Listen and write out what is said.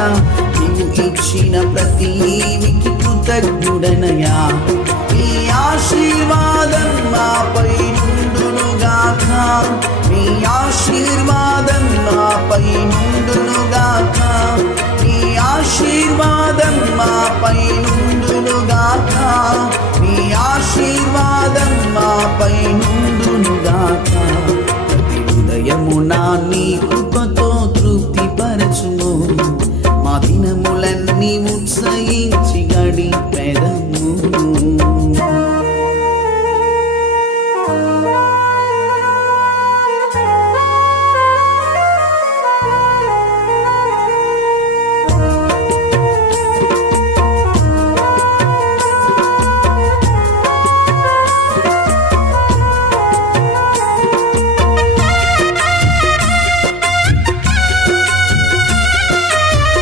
యేసయ్యా నీవు ఇచ్చిన ప్రతి ఈవికి కృతజ్ఞుడనయ్యా నీ ఆశీర్వాదం మాపై నుండునుగాక నీ ఆశీర్వాదం మాపై నుండునుగాక నీ ఆశీర్వాదం మాపై నుండునుగాక నీ ఆశీర్వాదం మాపై నుండునుగాక ప్రతి హృదయమునా నీ కృపతో తృప్తిపరచుము మా దినములన్నీ ఉత్సహించి